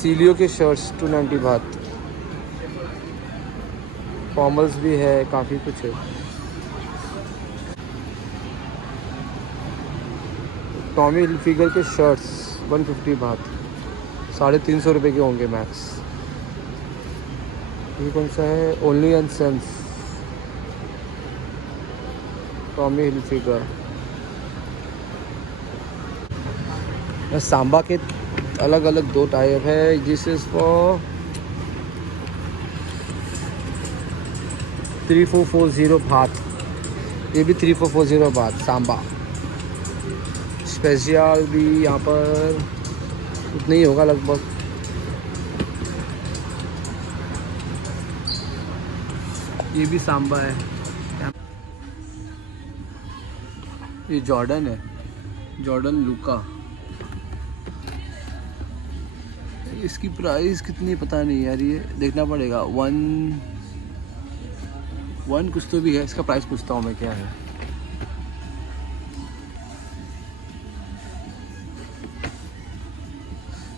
सीलियो के शर्ट्स 290 बात। फॉर्मल्स भी है, काफ़ी कुछ है। टॉमी हिलफिगर के शर्ट्स 150 बात, 350 रुपये के होंगे मैक्स। ये कौन सा है? Only and sense, Tommy Hilfiger. Samba के अलग अलग दो टाइप है। दिस इज़ फॉर 3440 बात, ये भी 3440 बात। सांबा स्पेशल भी यहाँ पर उतना ही होगा लगभग। ये भी सांबा है। ये जॉर्डन है, जॉर्डन लूका। इसकी प्राइस कितनी पता नहीं यार, ये देखना पड़ेगा। वन कुछ तो भी है। इसका प्राइस पूछता हूँ मैं क्या है।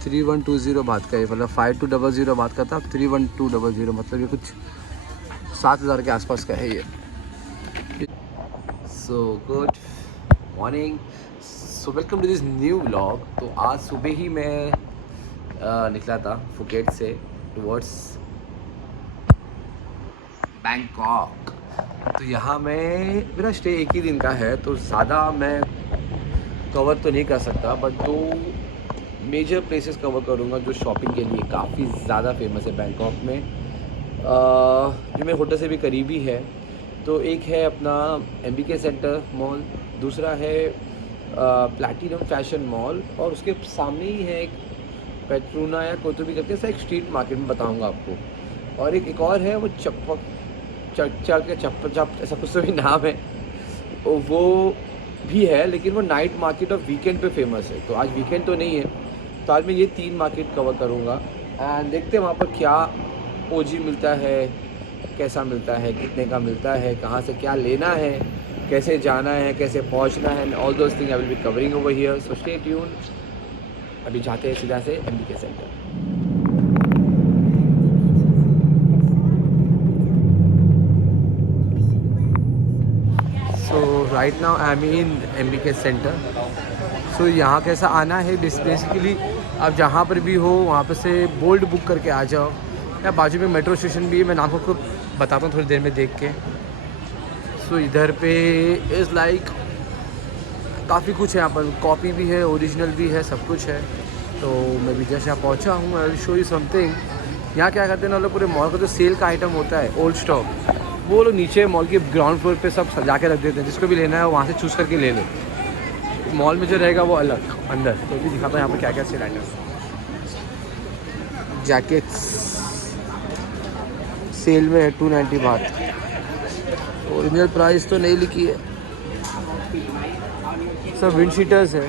$3120 बात का। ये मतलब 5200 बात का था, 31200, मतलब ये कुछ 7000 के आसपास का है ये। So good morning, so welcome to this new vlog. तो आज सुबह ही मैं निकला था फुकेट से टुवर्ड्स बैंकॉक। तो यहाँ मैं, मेरा स्टे एक ही दिन का है तो ज़्यादा मैं कवर तो नहीं कर सकता, बट दो मेजर प्लेसेस कवर करूँगा जो शॉपिंग के लिए काफ़ी ज़्यादा फेमस है बैंकॉक में, जो मेरे होटल से भी करीबी है। तो एक है अपना MBK सेंटर मॉल, दूसरा है प्लैटिनम फैशन मॉल, और उसके सामने ही है एक पेट्रोना या कोतुबी करके ऐसा एक स्ट्रीट मार्केट में बताऊंगा आपको। और एक और है वो चप ऐसा कुछ तो भी नाम है, वो भी है, लेकिन वो नाइट मार्केट और वीकेंड पे फेमस है। तो आज वीकेंड तो नहीं है, तो आज मैं ये 3 मार्केट कवर करूँगा एंड देखते हैं वहाँ पर क्या OG मिलता है, कैसा मिलता है, कितने का मिलता है, कहाँ से क्या लेना है, कैसे जाना है, कैसे पहुँचना है, and all those thing I will be covering over here. So stay tune. अभी जाते हैं सीधा से MBK centre. So right now I am in MBK centre. So यहाँ कैसा आना है, बेसिकली आप जहाँ पर भी हो वहाँ पर से बोल्ट बुक करके आ जाओ, या बाजू में मेट्रो स्टेशन भी है, मैं आपको बताता हूँ थोड़ी देर में देख के। सो इधर पे इज़ लाइक काफ़ी कुछ है यहाँ पर, कॉपी भी है, ओरिजिनल भी है, सब कुछ है। तो मैं भी जैसे यहाँ पहुँचा हूँ, I will show you something. यहाँ क्या करते हैं ना लोग, पूरे मॉल का जो सेल का आइटम होता है ओल्ड स्टॉक, वो लोग नीचे मॉल के ग्राउंड फ्लोर पे सब सजा के रख देते हैं। जिसको भी लेना है वहाँ से चूज़ करके ले लो। मॉल में जो रहेगा वो अलग अंदर। तो भी दिखाता हूँ यहाँ पर क्या क्या सेल आइटम। जैकेट्स सेल में है 290 बात। ओरिजिनल प्राइस तो नहीं लिखी है, सब विंड शीटर्स है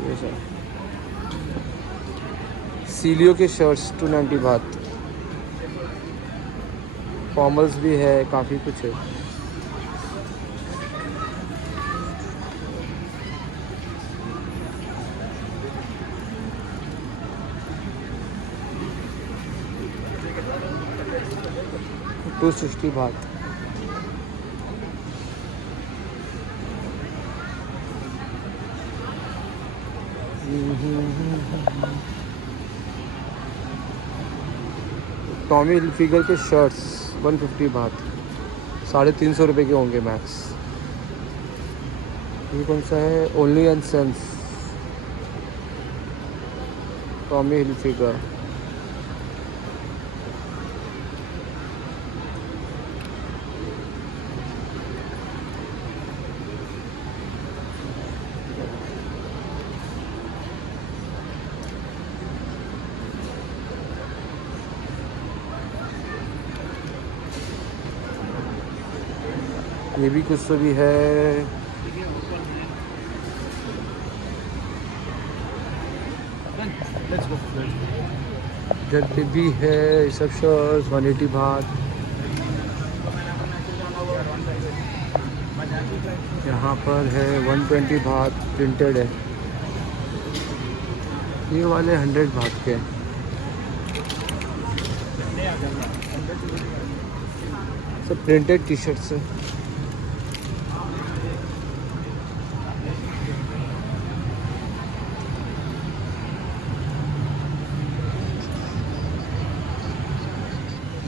ये सब। सीलियो के शर्ट्स 290 बात। फॉर्मल्स भी है, काफ़ी कुछ है। $260 बात। टॉमी हिलफिगर के शर्ट्स 150 बात, 350 रुपये के होंगे मैक्स। ये कौन सा है? Only and sense, Tommy Hilfiger. ये भी कुछ तो भी है। इधर पे भी है सब शर्ट्स 180 बात। यहाँ पर है 120 बात, प्रिंटेड है। ये वाले 100 बात के, सब प्रिंटेड टी शर्ट्स है।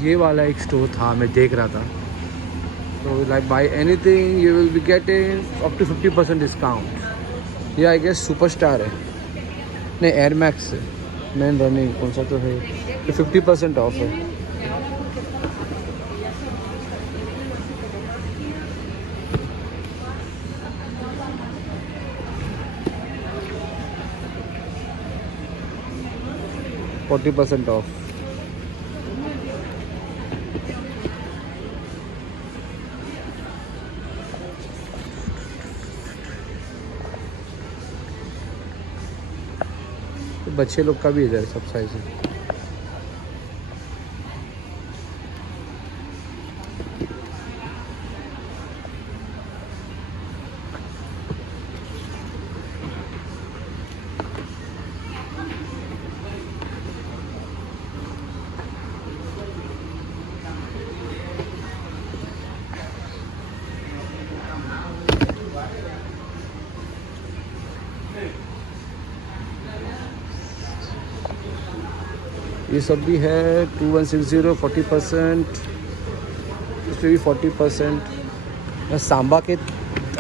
ये वाला एक स्टोर था, मैं देख रहा था, तो like by anything you will be getting up to 50% discount. ये आई गेस सुपरस्टार है, नहीं एयर मैक्स है, मैन रनिंग कौन सा तो है, तो 50% ऑफ है। %40 ऑफ। तो बच्चे लोग का भी इधर सब साइज है। ये सब भी है 2160 40%, इसमें भी 40%। सांबा के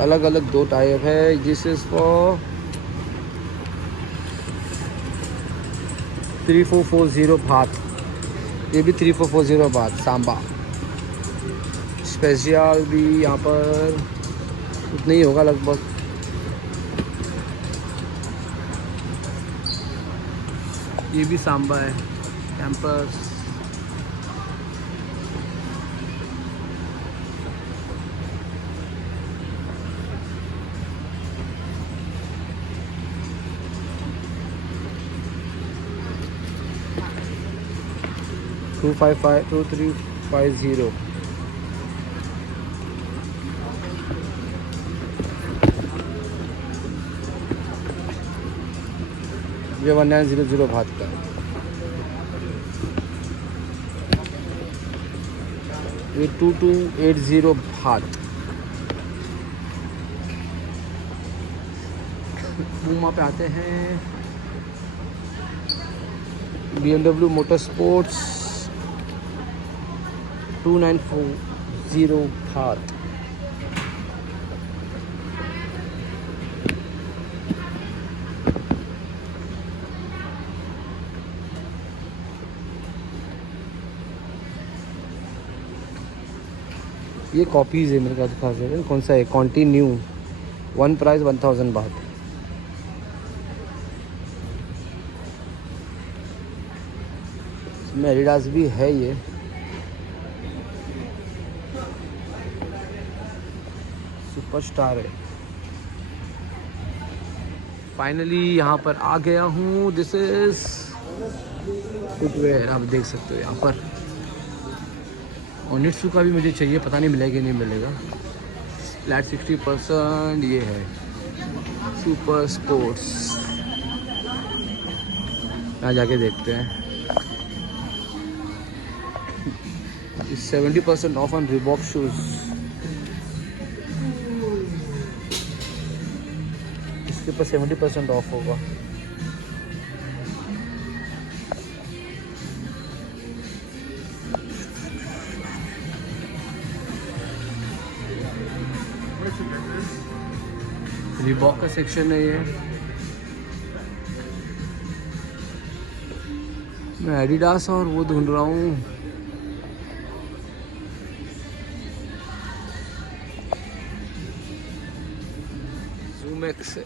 अलग अलग 2 टाइप है। दिस इज़ फॉर 3440 बात, ये भी 3440 बात सांबा। स्पेशल भी यहाँ पर उतना ही होगा लगभग। ये भी सांबा है, कैंपस। टू 2350। ये 1900 भात का। ये 2280 भात। पूमा पे आते हैं। BMW मोटर स्पोर्ट्स 2940 भात। ये कॉपीज़ है मेरे पास खास है। कौन सा है? कॉन्टिन्यू, वन प्राइस 1000 बात। इसमें एडिडास भी है। ये सुपरस्टार है। फाइनली यहाँ पर आ गया हूँ। दिस इज फुटवेयर, आप देख सकते हो यहाँ पर। ओनिट्सू का भी मुझे चाहिए, पता नहीं मिलेगा कि नहीं मिलेगा। फ्लैट 60%। ये है सुपर स्पोर्ट्स, यहाँ जाके देखते हैं। 70% ऑफ ऑन रिबॉक शूज। इसके ऊपर 70% ऑफ होगा। रिबॉक का सेक्शन है ये। मैं एडिडास और वो ढूंढ रहा हूँ। ज़ूमैक्स है।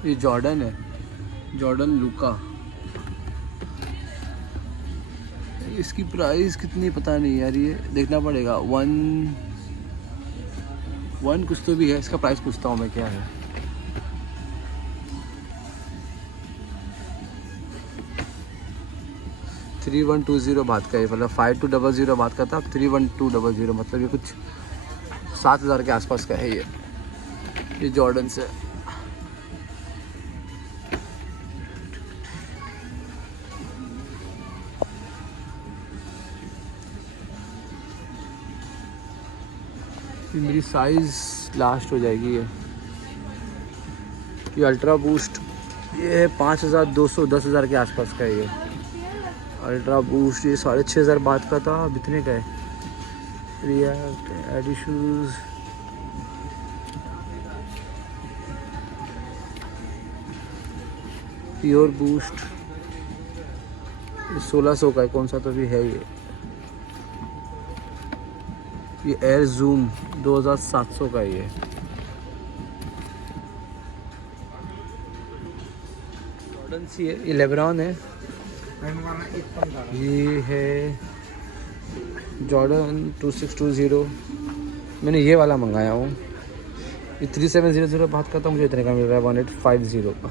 ये जॉर्डन है, जॉर्डन लूका। इसकी प्राइस कितनी पता नहीं यार, ये देखना पड़ेगा। वन कुछ तो भी है। इसका प्राइस पूछता हूँ मैं क्या है। 3120 बात का है, मतलब 5200 बात का था, 31200, मतलब ये कुछ 7000 के आसपास का है ये जॉर्डन से। मेरी साइज़ लास्ट हो जाएगी ये अल्ट्रा बूस्ट, ये है 5200, 10,000 के आसपास का है ये अल्ट्रा बूस्ट। ये 6500 बात का था, अब इतने का है। रिएक्ट एडिशूज़, प्योर बूस्ट 1600 का है, कौन सा तो भी है ये एयर जूम 2700 का ये। जॉर्डन सी है, ये लेब्रॉन है, ये है जॉर्डन 2620। मैंने ये वाला मंगाया हूँ, ये 3700 बात का था, मुझे इतने का मिल रहा है 1850 का।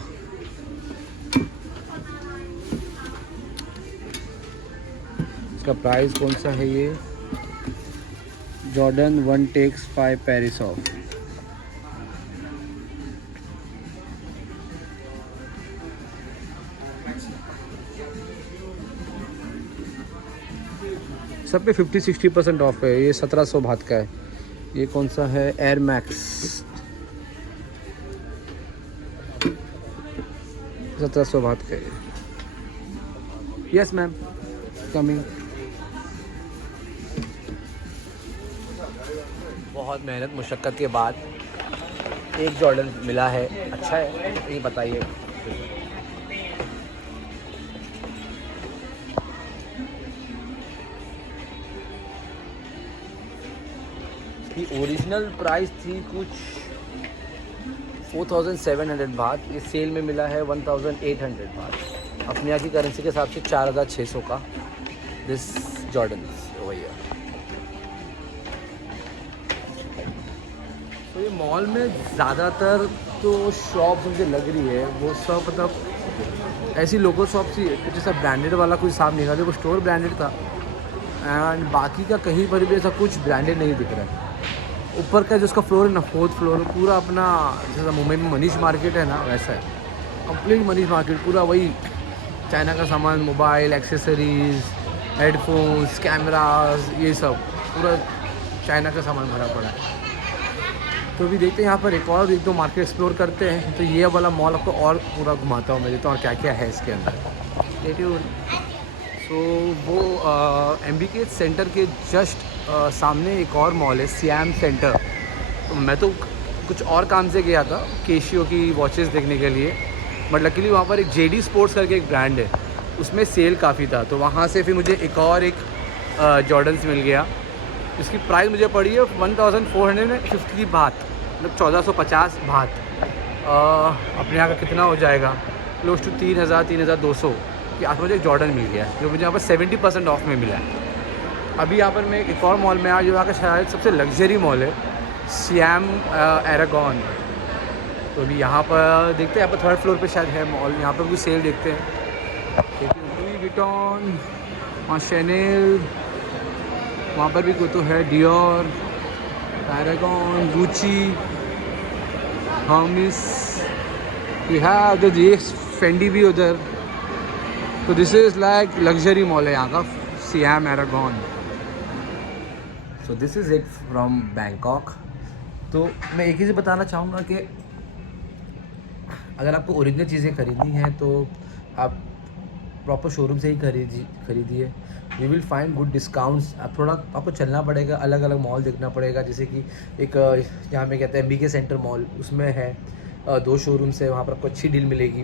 इसका प्राइस कौन सा है ये, जॉर्डन 1 takes 5 पेरिस ऑफ। सब पे 50-60% ऑफ है। ये 1700 बात का है। ये कौन सा है, एयर मैक्स 1700 बात का है। Yes ma'am, coming. बहुत मेहनत मुशक्क़त के बाद एक जॉर्डन मिला है, अच्छा है, ये बताइए। इसकी ओरिजिनल प्राइस थी कुछ 4700 बात, ये सेल में मिला है 1800 बात, अपने यहाँ की करेंसी के हिसाब से 4600 का दिस जॉर्डन भैया। तो ये मॉल में ज़्यादातर तो शॉप मुझे लग रही है वो सब मतलब ऐसी लोकल शॉप थी, जैसा ब्रांडेड वाला कोई हिसाब नहीं था, देखो स्टोर ब्रांडेड था एंड बाकी का कहीं पर भी ऐसा कुछ ब्रांडेड नहीं दिख रहा है। ऊपर का जो उसका फ्लोर है ना, 4th फ्लोर, पूरा अपना जैसा मुंबई में मनीष मार्केट है ना, वैसा है कंप्लीट मनीष मार्केट, पूरा वही चाइना का सामान, मोबाइल, एक्सेसरीज़, हेडफोन्स, कैमरास, ये सब पूरा चाइना का सामान भरा पड़ा है। तो भी देखते हैं यहाँ पर एक दो मार्केट एक्सप्लोर करते हैं। तो ये वाला मॉल आपको और पूरा घुमाता हूँ मैं, देखता हूँ और क्या क्या है इसके अंदर। सो वो MBK सेंटर के जस्ट सामने एक और मॉल है, सियाम सेंटर। तो मैं तो कुछ और काम से गया था, केशियो की वॉचेस देखने के लिए, बट लकीली वहाँ पर एक JD स्पोर्ट्स करके एक ब्रांड है, उसमें सेल काफ़ी था, तो वहाँ से फिर मुझे एक जॉर्डन्स मिल गया। इसकी प्राइस मुझे पड़ी है 1450 बात, मतलब 1450 बात। अपने यहाँ का कितना हो जाएगा, क्लोज टू 3200 के आसपास मुझे एक जॉर्डन मिल गया है, जो मुझे यहाँ पर 70% ऑफ में मिला है। अभी यहाँ पर मैं एक और मॉल में आया, जो यहाँ का शायद सबसे लग्जरी मॉल है, सियाम एरागॉन। तो अभी यहाँ पर देखते हैं, यहाँ पर 3rd फ्लोर पे शायद है मॉल, यहाँ पर कुछ सेल देखते हैं। लुई विटॉन और शैनेल, वहाँ पर भी कोई तो है, Dior, Paragon, Gucci, Hermes, we have the ये फेंडी भी उधर। तो this is like luxury mall है यहाँ का, Siam Paragon. So this is it from Bangkok. तो मैं एक ही चीज़ बताना चाहूँगा कि अगर आपको ओरिजिनल चीज़ें खरीदनी हैं तो आप प्रॉपर शोरूम से ही खरीदिए। You will find good discounts. आप थोड़ा आपको चलना पड़ेगा, अलग अलग मॉल देखना पड़ेगा, जैसे कि एक जहाँ में कहते हैं MBK सेंटर मॉल, उसमें है 2 शोरूम्स है, वहाँ पर आपको अच्छी डील मिलेगी।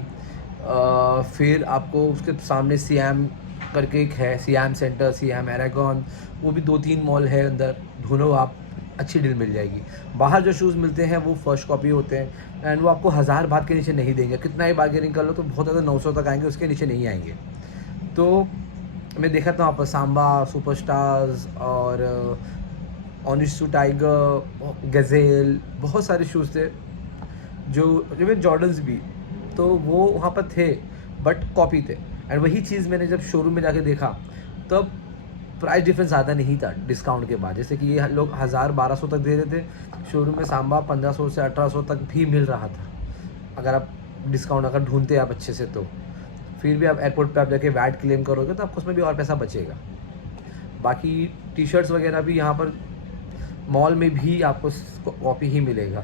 फिर आपको उसके सामने सियाम करके एक है, सियाम सेंटर, सियाम एरागॉन, वो भी 2-3 मॉल है अंदर, ढूंढो आप, अच्छी डील मिल जाएगी। बाहर जो शूज़ मिलते हैं वो फर्स्ट कॉपी होते हैं एंड वो आपको 1000 बात के नीचे नहीं देंगे, कितना ही बार्गेनिंग कर लो तो बहुत ज़्यादा 900 तक आएंगे, उसके नीचे नहीं आएंगे। तो मैं देखा था वहाँ पर सांबा, सुपरस्टार्स और ऑनिशू टाइगर, गज़ेल, बहुत सारे शूज़ थे जो जॉर्डन्स भी, तो वो वहाँ पर थे बट कॉपी थे। एंड वही चीज़ मैंने जब शोरूम में जाके देखा तब प्राइस डिफरेंस ज़्यादा नहीं था डिस्काउंट के बाद। जैसे कि ये लोग 1000-1200 तक दे रहे थे, शोरूम में सांबा 1500 से 1800 तक भी मिल रहा था, अगर आप डिस्काउंट अगर ढूंढते आप अच्छे से तो। फिर भी आप एयरपोर्ट पे आप जाके वैट क्लेम करोगे तो आपको उसमें भी और पैसा बचेगा। बाकी टी शर्ट्स वगैरह भी यहाँ पर मॉल में भी आपको कॉपी ही मिलेगा,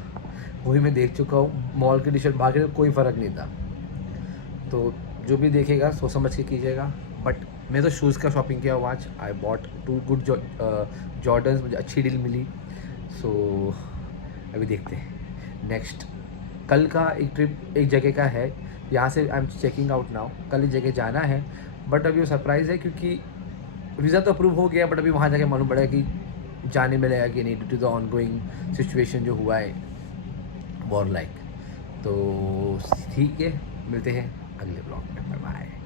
वही मैं देख चुका हूँ। मॉल की टी शर्ट बाहर के कोई फ़र्क नहीं था। तो जो भी देखेगा सोच समझ के कीजिएगा। बट मैं तो शूज़ का शॉपिंग किया आज। आई बॉट 2 गुड जॉर्डन्स, मुझे अच्छी डील मिली। सो अभी देखते हैं नेक्स्ट। कल का एक ट्रिप एक जगह का है, यहाँ से I am checking out now. कल एक जगह जाना है बट अभी वो सरप्राइज़ है क्योंकि वीज़ा तो अप्रूव हो गया, बट अभी वहाँ जाके मालूम पड़ा कि जाने मिलेगा कि नहीं, due to the ongoing situation जो हुआ है वॉर लाइक। तो ठीक है, मिलते हैं अगले ब्लॉग में। Bye bye.